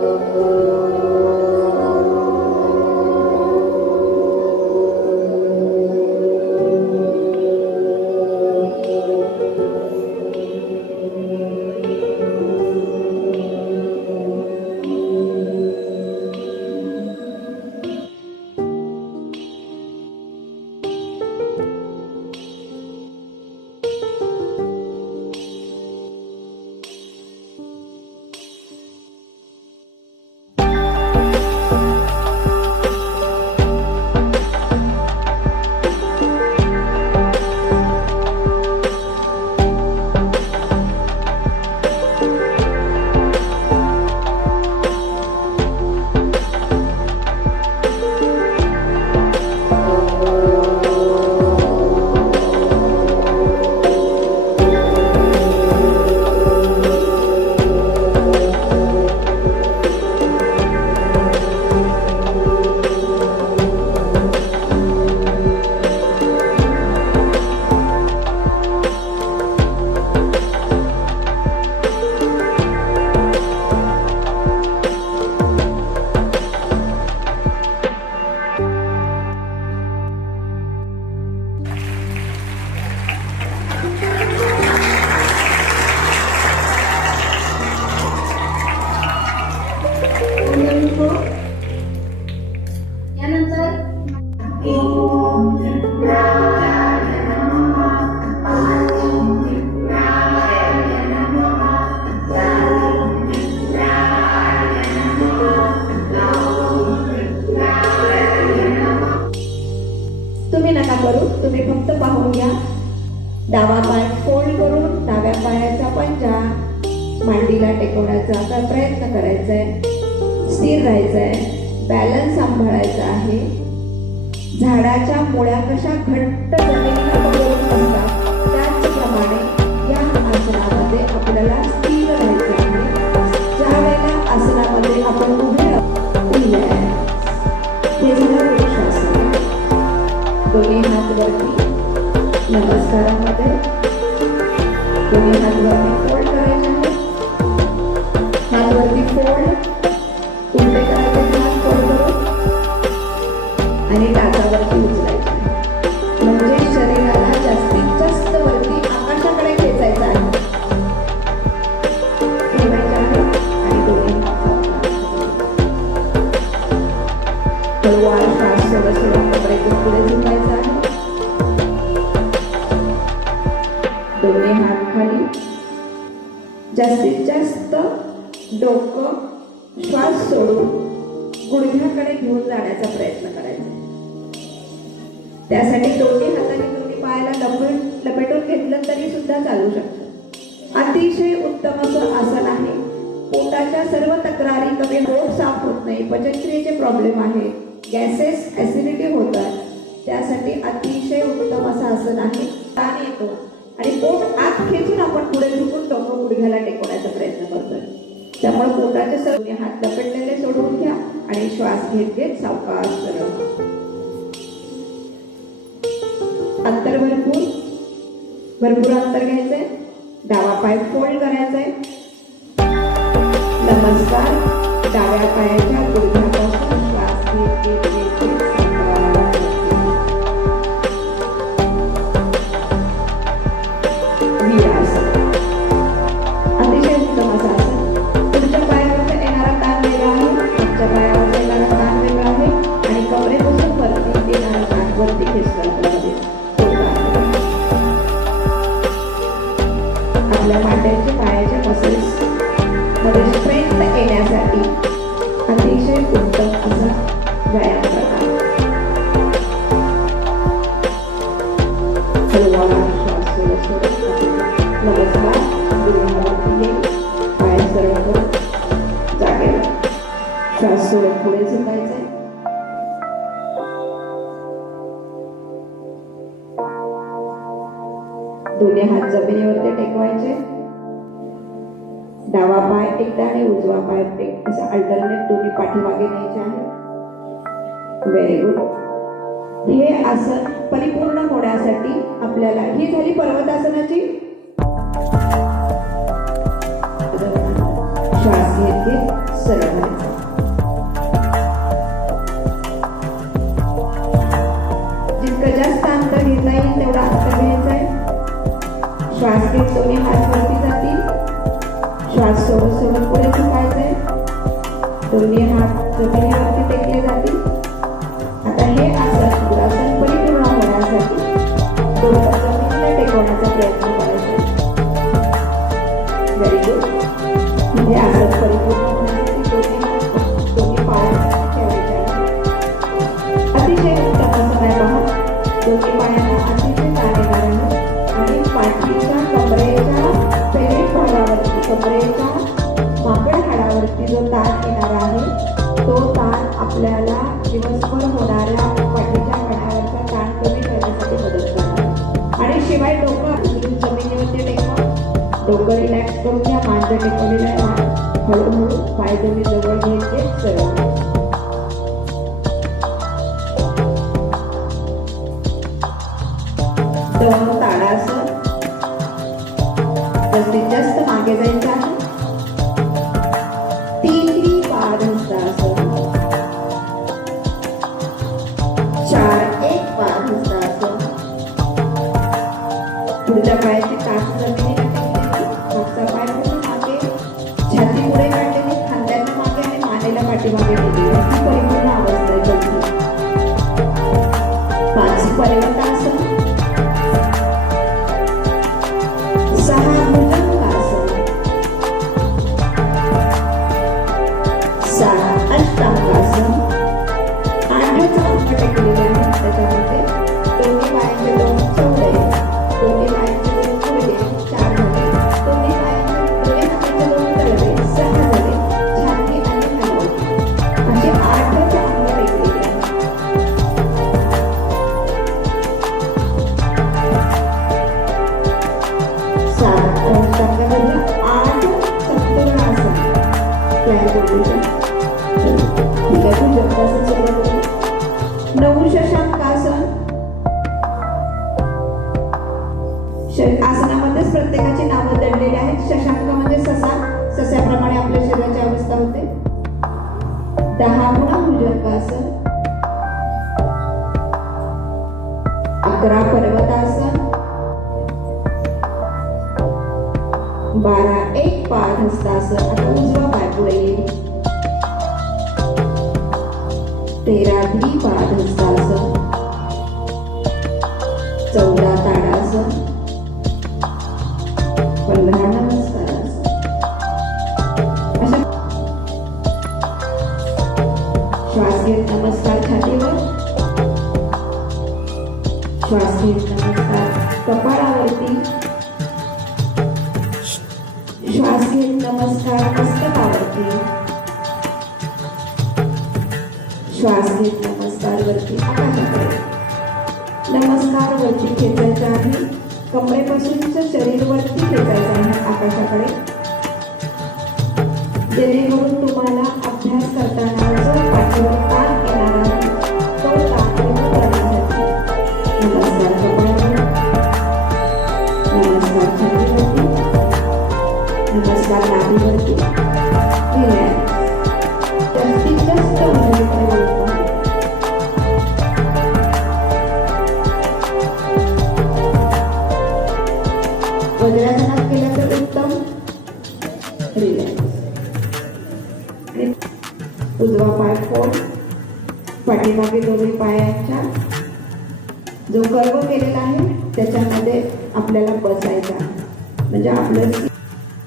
Música नका करू. तुम्ही फक्त पाहून घ्या. डावा पाय फोल्ड करून डाव्या पायाचा पंजा मांडीला टेकवण्याचा आता प्रयत्न करायचा आहे स्थिर राहायचं आहे बॅलन्स सांभाळायचा आहे. झाडाच्या मुळ्या कशा घट्ट जमिनीला ನಮಸ್ಕಾರವಾಗಿದೆ We have one before diagonal. डोकं श्वास सोडून गुडघ्याकडे घेऊन जाण्याचा प्रयत्न करायचा. त्यासाठी दोन्ही हाताने दोन्ही पायाला लपेट लपेटून घेतलं तरी सुद्धा चालू शकतं. अतिशय उत्तम असं आसन आहे. पोटाच्या सर्व तक्रारी कमी पोट साफ होत नाही. पचनक्रियेचे प्रॉब्लेम आहे. गॅसेस ऍसिडिटी होतात. त्यासाठी अतिशय उत्तम असं आसन आहे. ताण येतो. आणि पोट आत खेचून आपण पुढे झुकून डोकं गुडघ्याला टेकवण्याचा प्रयत्न करतोय. त्यामुळे पोटाचे सर्व हात लपटलेले सोडून घ्या आणि श्वास घेत घेत सावकाश सरळ अंतर भरपूर. भरपूर अंतर घ्यायचंय. डावा पाय फोल्ड. Alam दोन्ही हात जमिनीवरती टेकवायचे. डावा पाय टेकता आणि उजवा पाय टेक असं अल्टरनेट दोन्ही पाठीमागे न्यायचे आहे. व्हेरी गुड हे आसन परिपूर्ण होण्यासाठी आपल्याला ही झाली पर्वतासनाची? श्वास घेत घेत सरळ. जितकं जास्त अंतर घेता येईल तेवढा अंतर श्वास घेत दोन्ही हात वरती जातील. श्वास सोबत सोबत पुढे झुकायचे. दोन्ही हात जमिनीवरती टेकले जातील. आता हे रिलॅक्स करून घ्या मांजर टेकवलेला आहे हळूहळू पाय दोन्ही जवळ घ्यायचे सरळ ताडासन जास्तीत जास्त मागे जायचं आहे होते. दहा गुणा भुजंगासन अकरा पर्वतासन बारा एक पाद हस्तासन आता उजवा पाय पुढे येईल. तेरा द्विपाद हस्तासन चौदा श्वास घेत नमस्कार छातीवर श्वास घेत नमस्कार कपाळावरती श्वास घेत नमस्कार मस्तकावरती श्वास घेत नमस्कार वरती आकाशाकडे नमस्कार वरती खेचायचा आहे कमरेपासूनचं शरीर वरती खेचायचं आहे आकाशाकडे जेणेकरून तुम्हाला अभ्यास करताना जो पाठीवर ताण येणार आहे तो ताण कमी करण्यासाठी नमस्कार कपाळावर नमस्कार छातीवरती नमस्कार नाभीवरती रिलॅक्स जास्तीत जास्त उजवीकडे वळतो आहे. वज्रासनात केलं तर उत्तम रिलॅक्स उजवा पाय फोड पाठीमागे दोन्ही पायांच्या जो कर्व केलेला आहे त्याच्यामध्ये आपल्याला बसायचा म्हणजे आपलं